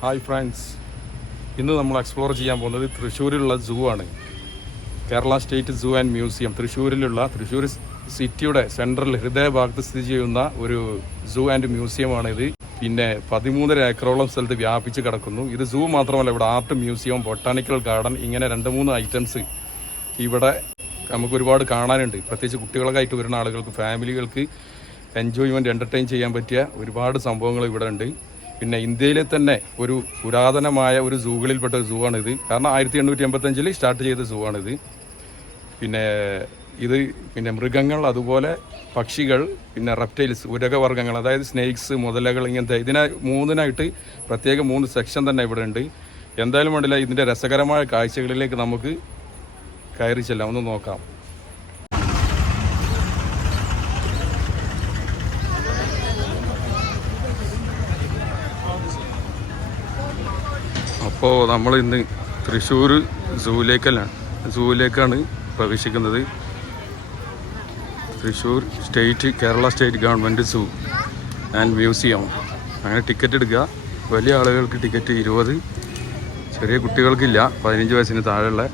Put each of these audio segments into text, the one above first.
Hi friends ഇന്ന് നമ്മൾ explore ചെയ്യാൻ പോകുന്നത് തൃശ്ശൂരിലുള്ള സൂ ആണ്. Kerala state zoo and museum തൃശ്ശൂരിലുള്ള Thrissur സിറ്റിയുടെ സെൻട്രൽ ഹൃദയഭാഗത്ത് സ്ഥിതി ചെയ്യുന്ന ഒരു സൂ ആൻഡ് മ്യൂസിയമാണ് ഇത് പിന്നെ പതിമൂന്നര ഏക്കറോളം സ്ഥലത്ത് വ്യാപിച്ച് കിടക്കുന്നു. ഇത് സൂ മാത്രമല്ല ഇവിടെ ആർട്ട് മ്യൂസിയം ബൊട്ടാണിക്കൽ ഗാർഡൻ ഇങ്ങനെ രണ്ട് മൂന്ന് ഐറ്റംസ് ഇവിടെ നമുക്ക് ഒരുപാട് കാണാനുണ്ട്. പ്രത്യേകിച്ച് കുട്ടികളൊക്കെ ആയിട്ട് വരുന്ന ആളുകൾക്ക് ഫാമിലികൾക്ക് എൻജോയ്മെന്റ് എന്റർടൈൻ ചെയ്യാൻ പറ്റിയ ഒരുപാട് സംഭവങ്ങൾ ഇവിടെ ഉണ്ട്. പിന്നെ ഇന്ത്യയിലെ തന്നെ ഒരു പുരാതനമായ ഒരു സൂകളിൽപ്പെട്ട ഒരു സൂ ആണിത് കാരണം ആയിരത്തി എണ്ണൂറ്റി എൺപത്തഞ്ചിൽ സ്റ്റാർട്ട് ചെയ്ത സൂ ആണിത് പിന്നെ ഇത് പിന്നെ മൃഗങ്ങൾ അതുപോലെ പക്ഷികൾ പിന്നെ റെപ്റ്റൈൽസ് ഉരകവർഗങ്ങൾ അതായത് സ്നേക്സ് മുതലകൾ ഇങ്ങനത്തെ ഇതിനെ മൂന്നിനായിട്ട് പ്രത്യേക മൂന്ന് സെക്ഷൻ തന്നെ ഇവിടെ ഉണ്ട്. എന്തായാലും വേണ്ടില്ല ഇതിന്റെ രസകരമായ കാഴ്ചകളിലേക്ക് നമുക്ക് കയറി ചെല്ലാം. ഒന്ന് നോക്കാം. അപ്പോൾ നമ്മൾ ഇന്ന് തൃശ്ശൂർ സൂവിലേക്കല്ലാണ് സൂവിലേക്കാണ് പ്രവേശിക്കുന്നത്. Thrissur state Kerala state government zoo and museum. അങ്ങനെ ടിക്കറ്റ് എടുക്കുക. വലിയ ആളുകൾക്ക് ടിക്കറ്റ് ഇരുപത് ചെറിയ കുട്ടികൾക്കില്ല പതിനഞ്ച് വയസ്സിന് താഴെയുള്ള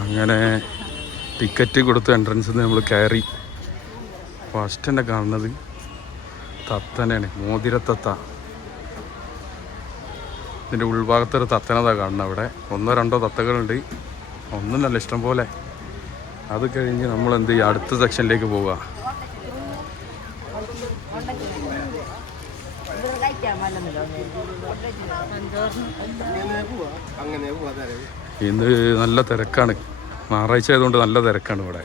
അങ്ങനെ ടിക്കറ്റ് കൊടുത്ത് എൻട്രൻസിൽ നമ്മൾ കയറി. ഫസ്റ്റ് തന്നെ കാണുന്നത് തത്തനാണ് മോതിരത്തത്ത ഇതിന്റെ ഉൾഭാഗത്തൊരു തത്തനതാണ് കാണുന്നത് അവിടെ. ഒന്നോ രണ്ടോ തത്തകളുണ്ട്. ഒന്നും നല്ല ഇഷ്ടം പോലെ അത് കഴിഞ്ഞ് നമ്മൾ എന്ത് ചെയ്യും? അടുത്ത സെക്ഷനിലേക്ക് പോവുക ഇന്ന് നല്ല തിരക്കാണ്. ഞായറാഴ്ച ആയതുകൊണ്ട് നല്ല തിരക്കാണ് ഇവിടെ.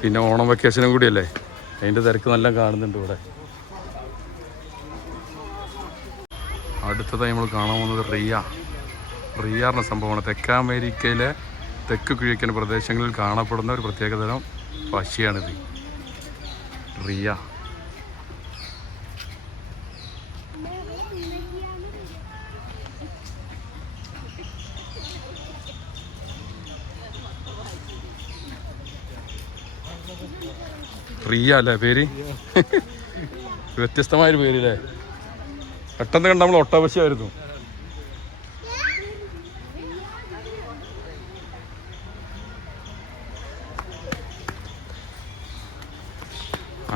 പിന്നെ ഓണം വെക്കേഷനും കൂടിയല്ലേ? അതിന്റെ തിരക്ക് നല്ല കാണുന്നുണ്ട് ഇവിടെ. അടുത്തതായി നമ്മൾ കാണാൻ പോകുന്നത് റിയ. റിയ എന്ന സംഭവമാണ്. തെക്കേ അമേരിക്കയിലെ തെക്ക് കിഴക്കൻ പ്രദേശങ്ങളിൽ കാണപ്പെടുന്ന ഒരു പ്രത്യേകതരം പക്ഷിയാണിത്. റിയ. റിയ അല്ലേ പേര് വ്യത്യസ്തമായൊരു പേര് പെട്ടെന്ന് കണ്ട നമ്മൾ ഒട്ടവശ്യമായിരുന്നു.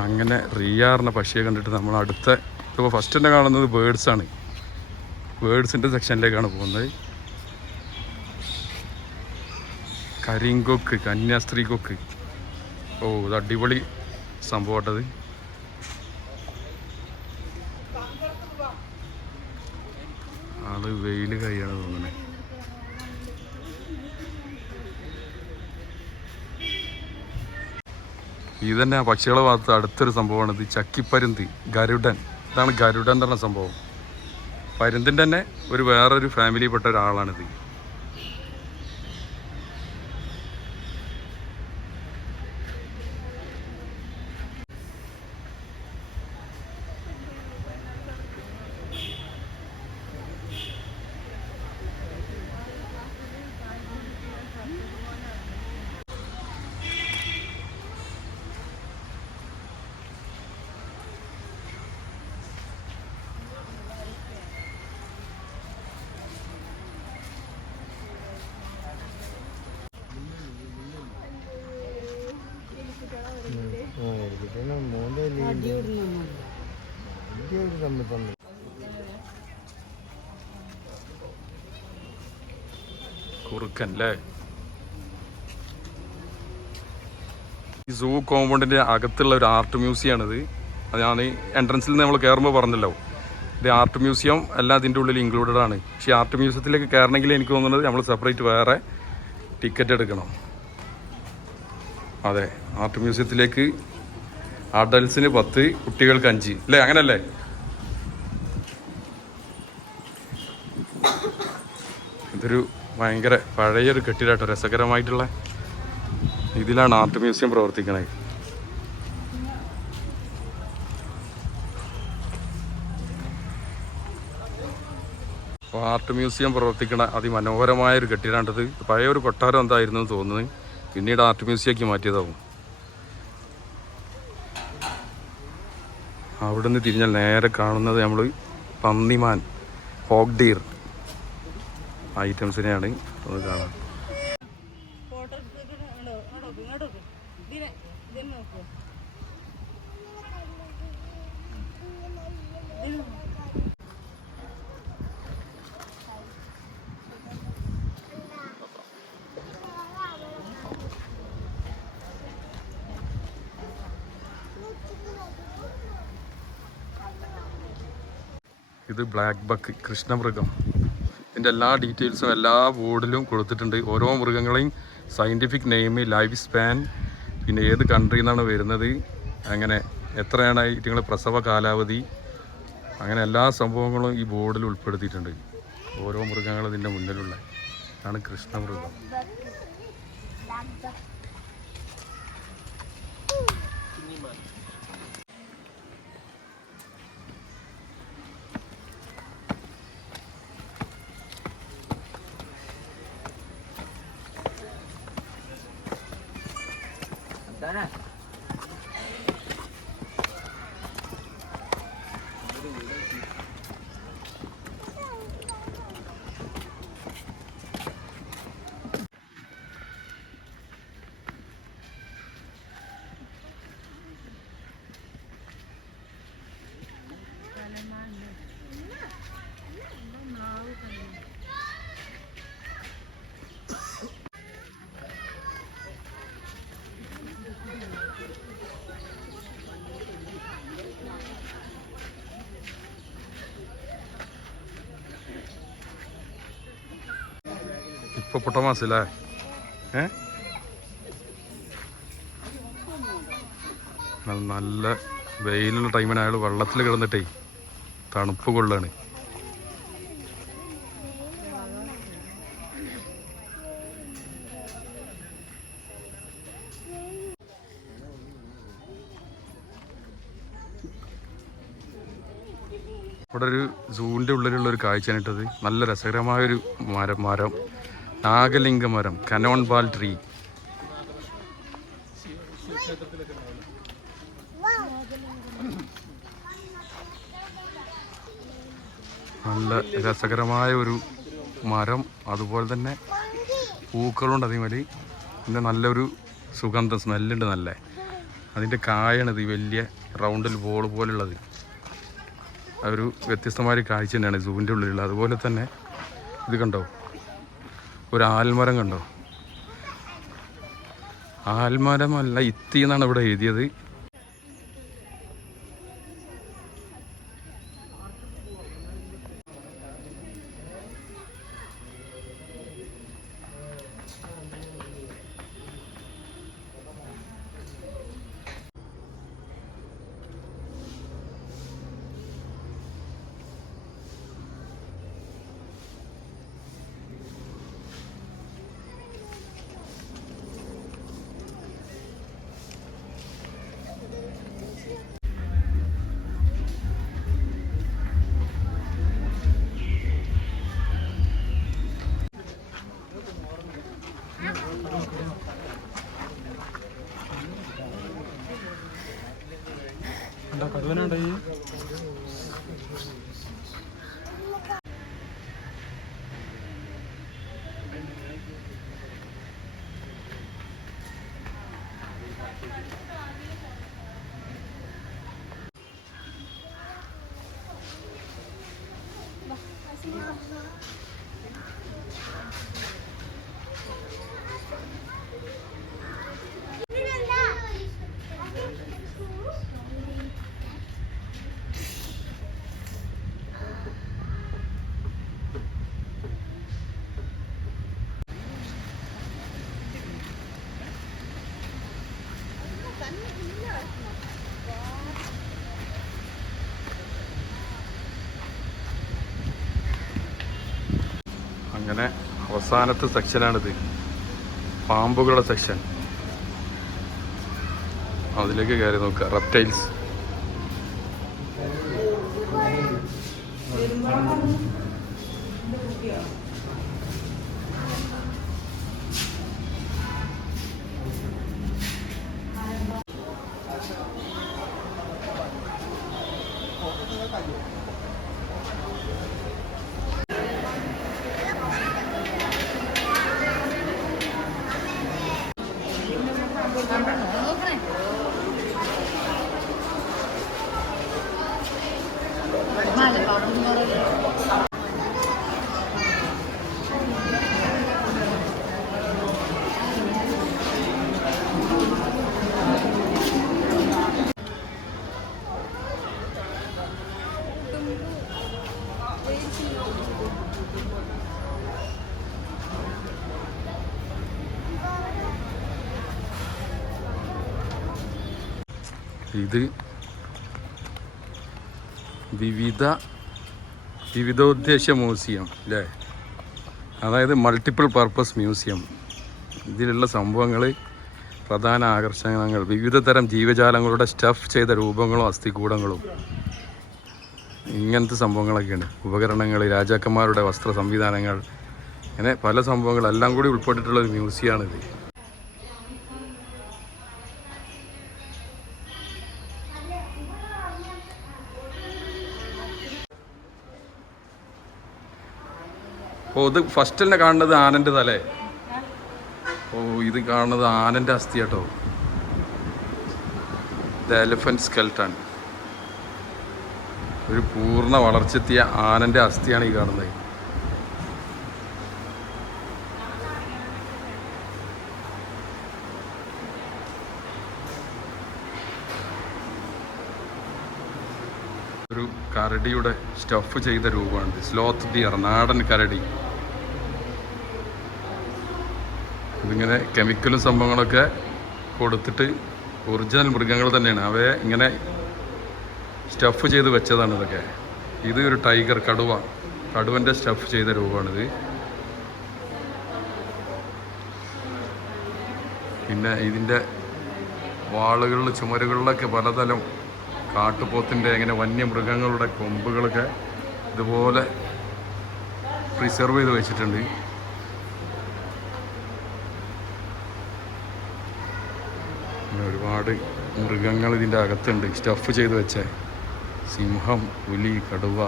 അങ്ങനെ റിയാറിന്റെ പക്ഷിയെ കണ്ടിട്ട് നമ്മൾ അടുത്ത ഇപ്പോൾ ഫസ്റ്റ് തന്നെ കാണുന്നത് ബേഡ്സാണ് ബേഡ്സിന്റെ സെക്ഷനിലേക്കാണ് പോകുന്നത്. കരിങ്കൊക്ക് കന്യാസ്ത്രീ കൊക്ക്. ഓ അടിപൊളി സംഭവട്ടത് ആൾ വെയിൽ കഴിയാണ് തോന്നുന്നത് ഇത് തന്നെ പക്ഷികളെ ഭാഗത്ത് അടുത്തൊരു സംഭവമാണ് ഇത് ചക്കിപ്പരുന്തി ഗരുഡൻ. ഇതാണ് ഗരുഡൻ എന്ന് പറഞ്ഞ സംഭവം. പരുന്തിന്റെ തന്നെ ഒരു വേറൊരു ഫാമിലിയിൽപ്പെട്ട ഒരാളാണിത്. കുറുക്കൻ ഈ സൂ കോമ്പൗണ്ടിന്റെ അകത്തുള്ള ഒരു ആർട്ട് മ്യൂസിയമാണിത് അത് ഞാൻ എൻട്രൻസിൽ നിന്ന് നമ്മൾ കയറുമ്പോൾ പറഞ്ഞല്ലോ. ഇത് ആർട്ട് മ്യൂസിയം എല്ലാം അതിന്റെ ഉള്ളിൽ ഇൻക്ലൂഡഡ് ആണ്. പക്ഷേ ആർട്ട് മ്യൂസിയത്തിലേക്ക് കയറണമെങ്കിൽ എനിക്ക് തോന്നുന്നത് നമ്മൾ സെപ്പറേറ്റ് വേറെ ടിക്കറ്റ് എടുക്കണം. അതെ ആർട്ട് മ്യൂസിയത്തിലേക്ക് അഡൽസിന് പത്ത് കുട്ടികൾക്ക് അഞ്ച്. അല്ലേ? അങ്ങനല്ലേ? ഇതൊരു ഭയങ്കര പഴയൊരു കെട്ടിടാട്ടോ രസകരമായിട്ടുള്ള ഇതിലാണ് ആർട്ട് മ്യൂസിയം പ്രവർത്തിക്കുന്നത് അപ്പോൾ ആർട്ട് മ്യൂസിയം പ്രവർത്തിക്കുന്ന അതിമനോഹരമായ ഒരു കെട്ടിടാണ്ടത് പഴയ ഒരു കൊട്ടാരം എന്തായിരുന്നു എന്ന് തോന്നുന്നത്. പിന്നീട് ആർട്ട് മ്യൂസിയമാക്കി മാറ്റിയതാവും. അവിടുന്ന് തിരിഞ്ഞാൽ നേരെ കാണുന്നത് നമ്മൾ പന്നിമാൻ ഹോഗ്ഡീർ ഐറ്റംസിനെയാണ് അത് കാണാൻ ഫോട്ടോ ഇങ്ങോട്ട് ഇതിനെ ഇതിനെ നോക്കൂ ഇത് ബ്ലാക്ക് ബക്ക് കൃഷ്ണമൃഗം. ഇതിന്റെ എല്ലാ ഡീറ്റെയിൽസും എല്ലാ ബോർഡിലും കൊടുത്തിട്ടുണ്ട്. ഓരോ മൃഗങ്ങളെയും സയന്റിഫിക് നെയിം ലൈഫ് സ്പാൻ പിന്നെ ഏത് കൺട്രിയിൽ നിന്നാണ് വരുന്നത് അങ്ങനെ എത്രയാണ് ഇതിങ്ങൾ പ്രസവ കാലാവധി അങ്ങനെ എല്ലാ സംഭവങ്ങളും ഈ ബോർഡിൽ ഉൾപ്പെടുത്തിയിട്ടുണ്ട്. ഓരോ മൃഗങ്ങളും ഇതിന്റെ മുന്നിലുള്ള ആണ് കൃഷ്ണമൃഗം. nữa nè. ഇപ്പോൾ പുട്ടമാസല്ലേ ഏ? നല്ല വെയിലുള്ള ടൈമിന് അയാൾ വെള്ളത്തിൽ കിടന്നിട്ടേ തണുപ്പ് കൊള്ളാണ്. ഇവിടെ ഒരു സൂവിന്റെ ഉള്ളിലുള്ള ഒരു കാഴ്ചയാണിട്ടത് നല്ല രസകരമായൊരു മരം മരം. നാഗലിംഗ മരം കനോൺ ബാൾ ട്രീ. നല്ല രസകരമായ ഒരു മരം അതുപോലെ തന്നെ പൂക്കളുണ്ട് അതേമാതിരി ഇതിന്റെ നല്ലൊരു സുഗന്ധം സ്മെല്ലുണ്ട് നല്ല. അതിന്റെ കായാണിത് ഈ വലിയ റൗണ്ടിൽ ബോൾ പോലുള്ളത്. അതൊരു വ്യത്യസ്തമായ ഒരു കാഴ്ച തന്നെയാണ് സൂവിന്റെ ഉള്ളിലുള്ളത് അതുപോലെ തന്നെ ഇത് കണ്ടോ? ഒരു ആൽമരം കണ്ടോ? ആൽമരമല്ല ഇത്തി എന്നാണ് ഇവിടെ എഴുതിയത്. അങ്ങനെ അവസാനത്തെ സെക്ഷനാണിത്. പാമ്പുകളുടെ സെക്ഷൻ. അതിലേക്ക് കയറി നോക്കുക റെപ്റ്റൈൽസ് ഇത് വിവിധ വിവിധോദ്ദേശ മ്യൂസിയം അല്ലേ അതായത് മൾട്ടിപ്പിൾ പർപ്പസ് മ്യൂസിയം ഇതിലുള്ള സംഭവങ്ങൾ പ്രധാന ആകർഷണങ്ങൾ വിവിധ തരം ജീവജാലങ്ങളുടെ സ്റ്റഫ് ചെയ്ത രൂപങ്ങളും അസ്ഥികൂടങ്ങളും. ഇങ്ങനത്തെ സംഭവങ്ങളൊക്കെയുണ്ട് ഉപകരണങ്ങൾ രാജാക്കന്മാരുടെ വസ്ത്ര സംവിധാനങ്ങൾ അങ്ങനെ പല സംഭവങ്ങളെല്ലാം കൂടി ഉൾപ്പെട്ടിട്ടുള്ള ഒരു മ്യൂസിയമാണിത് ഓ ഇത് ഫസ്റ്റ് തന്നെ കാണുന്നത് ആനന്റെ തലേ ഓ ഇത് കാണുന്നത് ആനന്റെ അസ്ഥി കേട്ടോ ദ എലിഫന്റ് സ്കെൽട്ടൺ ഒരു പൂർണ വളർച്ചെത്തിയ ആനന്റെ അസ്ഥിയാണ് ഈ കാണുന്നത് ഒരു കരടിയുടെ സ്റ്റഫ് ചെയ്ത രൂപമാണ് സ്ലോത്ത് ഡിയർ നാടൻ കരടി. ഇതിങ്ങനെ കെമിക്കലും സംഭവങ്ങളൊക്കെ കൊടുത്തിട്ട് ഒറിജിനൽ മൃഗങ്ങൾ തന്നെയാണ്. അവയെ ഇങ്ങനെ സ്റ്റഫ് ചെയ്ത് വെച്ചതാണ് ഇതൊക്കെ. ഇത് ഒരു ടൈഗർ കടുവ. കടുവന്റെ സ്റ്റഫ് ചെയ്ത രൂപമാണിത്. പിന്നെ ഇതിന്റെ വാളുകളിൽ ചുമരുകളിലൊക്കെ പലതരം കാട്ടുപോത്തിന്റെ അങ്ങനെ വന്യമൃഗങ്ങളുടെ കൊമ്പുകളൊക്കെ ഇതുപോലെ പ്രിസർവ് ചെയ്ത് വെച്ചിട്ടുണ്ട്. ഒരുപാട് മൃഗങ്ങൾ ഇതിന്റെ അകത്തുണ്ട്. സ്റ്റഫ് ചെയ്ത് വെച്ച. സിംഹം പുലി കടുവ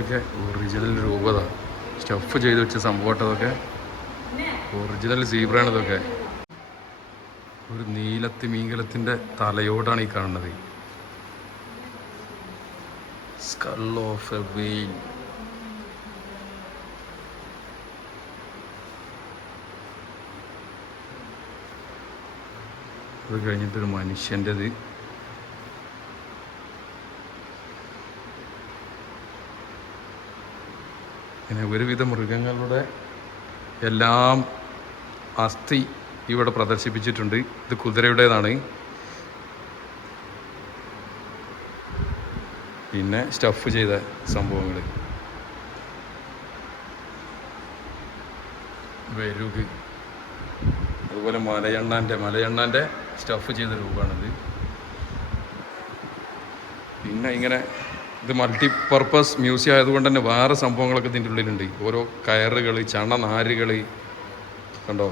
ഒക്കെ ഒറിജിനൽ രൂപത. സ്റ്റഫ് ചെയ്ത് വെച്ച സംഭവം അതൊക്കെ ഒറിജിനൽ സീബ്രാണ് ഇതൊക്കെ ഒരു നീലത്തി മീങ്കലത്തിന്റെ തലയോടാണ് ഈ കാണുന്നത്. ഓഫ് എ വെയിൽ അത് കഴിഞ്ഞിട്ടൊരു മനുഷ്യന്റെത്. പിന്നെ ഒരുവിധ മൃഗങ്ങളുടെ എല്ലാം അസ്ഥി ഇവിടെ പ്രദർശിപ്പിച്ചിട്ടുണ്ട്. ഇത് കുതിരയുടേതാണ്. പിന്നെ സ്റ്റഫ് ചെയ്ത സംഭവങ്ങൾ വെരുക്. അതുപോലെ മലയണ്ണാന്റെ മലയണ്ണാന്റെ സ്റ്റഫ് ചെയ്ത രൂപമാണിത് പിന്നെ ഇങ്ങനെ ഇത് മൾട്ടി പർപ്പസ് മ്യൂസിയം ആയതുകൊണ്ട് തന്നെ വേറെ സംഭവങ്ങളൊക്കെ ഇതിന്റെ ഉള്ളിലുണ്ട്. ഓരോ കയറുകൾ ചണ നാരുകൾ കണ്ടോ?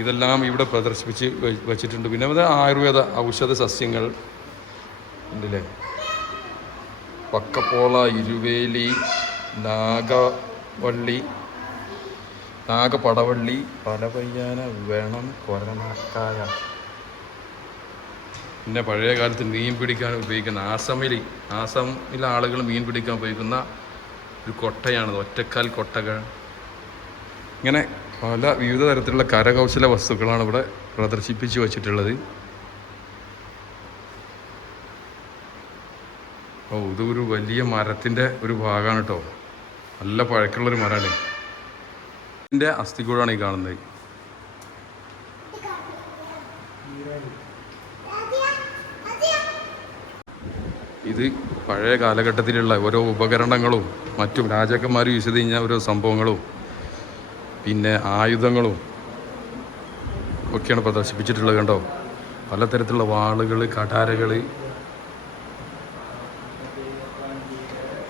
ഇതെല്ലാം ഇവിടെ പ്രദർശിപ്പിച്ച് വെച്ചിട്ടുണ്ട്. പിന്നെ അത് ആയുർവേദ ഔഷധ സസ്യങ്ങൾ ഉണ്ടല്ലേ? പക്കപ്പോള ഇരുവേലി നാഗവള്ളി നാഗപടവള്ളി പലപയ്യാന വേണം കൊരനാക്കായ. പിന്നെ പഴയ കാലത്ത് മീൻ പിടിക്കാൻ ഉപയോഗിക്കുന്ന ആസമിൽ ആസമിലെ ആളുകൾ മീൻ പിടിക്കാൻ ഉപയോഗിക്കുന്ന ഒരു കൊട്ടയാണത് ഒറ്റക്കാൽ കൊട്ടകൾ. ഇങ്ങനെ പല വിവിധ തരത്തിലുള്ള കരകൗശല വസ്തുക്കളാണ് ഇവിടെ പ്രദർശിപ്പിച്ച് വച്ചിട്ടുള്ളത്. ഓ ഇതൊരു വലിയ മരത്തിന്റെ ഒരു ഭാഗമാണ് കേട്ടോ. നല്ല പഴക്കമുള്ളൊരു മരമാണ്. ഇതിന്റെ അസ്ഥികൂടാണ് ഈ കാണുന്നത്. ഇത് പഴയ കാലഘട്ടത്തിലുള്ള ഓരോ ഉപകരണങ്ങളും മറ്റും രാജാക്കന്മാർ യൂസ് ചെയ്ത് കഴിഞ്ഞ ഓരോ സംഭവങ്ങളും പിന്നെ ആയുധങ്ങളും ഒക്കെയാണ് പ്രദർശിപ്പിച്ചിട്ടുള്ളത് കണ്ടോ? പലതരത്തിലുള്ള വാളുകൾ കടാരകൾ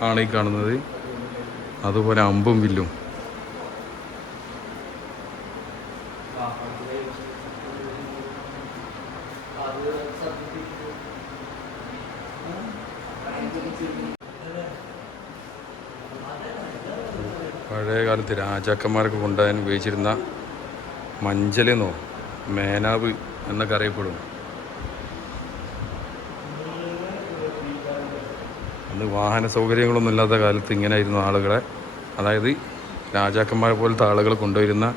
ആണ് ഈ കാണുന്നത്. അതുപോലെ അമ്പും വില്ലും. പഴയ രാജാക്കന്മാർക്ക് കൊണ്ടുപോകാൻ ഉപയോഗിച്ചിരുന്ന മഞ്ചലെന്നോ മേനാവ് എന്നൊക്കെ അറിയപ്പെടും. അന്ന് വാഹന സൗകര്യങ്ങളൊന്നും ഇല്ലാത്ത കാലത്ത് ഇങ്ങനെയായിരുന്നു ആളുകളെ. അതായത് രാജാക്കന്മാരെ പോലത്തെ ആളുകൾ കൊണ്ടുവരുന്ന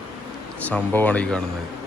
സംഭവമാണ് ഈ കാണുന്നത്.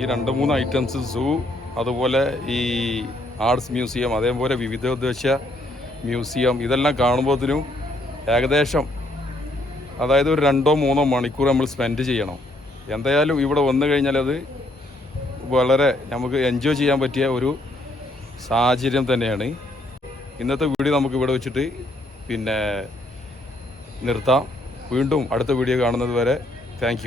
ഈ രണ്ട് മൂന്ന് ഐറ്റംസ് സൂ അതുപോലെ ഈ ആർട്സ് മ്യൂസിയം അതേപോലെ വിവിധ വിവിധോദ്ദേശ മ്യൂസിയം ഇതെല്ലാം കാണുമ്പോഴത്തേനും ഏകദേശം അതായത് ഒരു രണ്ടോ മൂന്നോ മണിക്കൂർ നമ്മൾ സ്പെൻഡ് ചെയ്യണം. എന്തായാലും ഇവിടെ വന്നു കഴിഞ്ഞാൽ അത് വളരെ നമുക്ക് എൻജോയ് ചെയ്യാൻ പറ്റിയ ഒരു സാഹചര്യം തന്നെയാണ്. ഇന്നത്തെ വീഡിയോ നമുക്ക് ഇവിടെ വെച്ചിട്ട് പിന്നെ നിർത്താം. വീണ്ടും അടുത്ത വീഡിയോ കാണുന്നത് വരെ താങ്ക്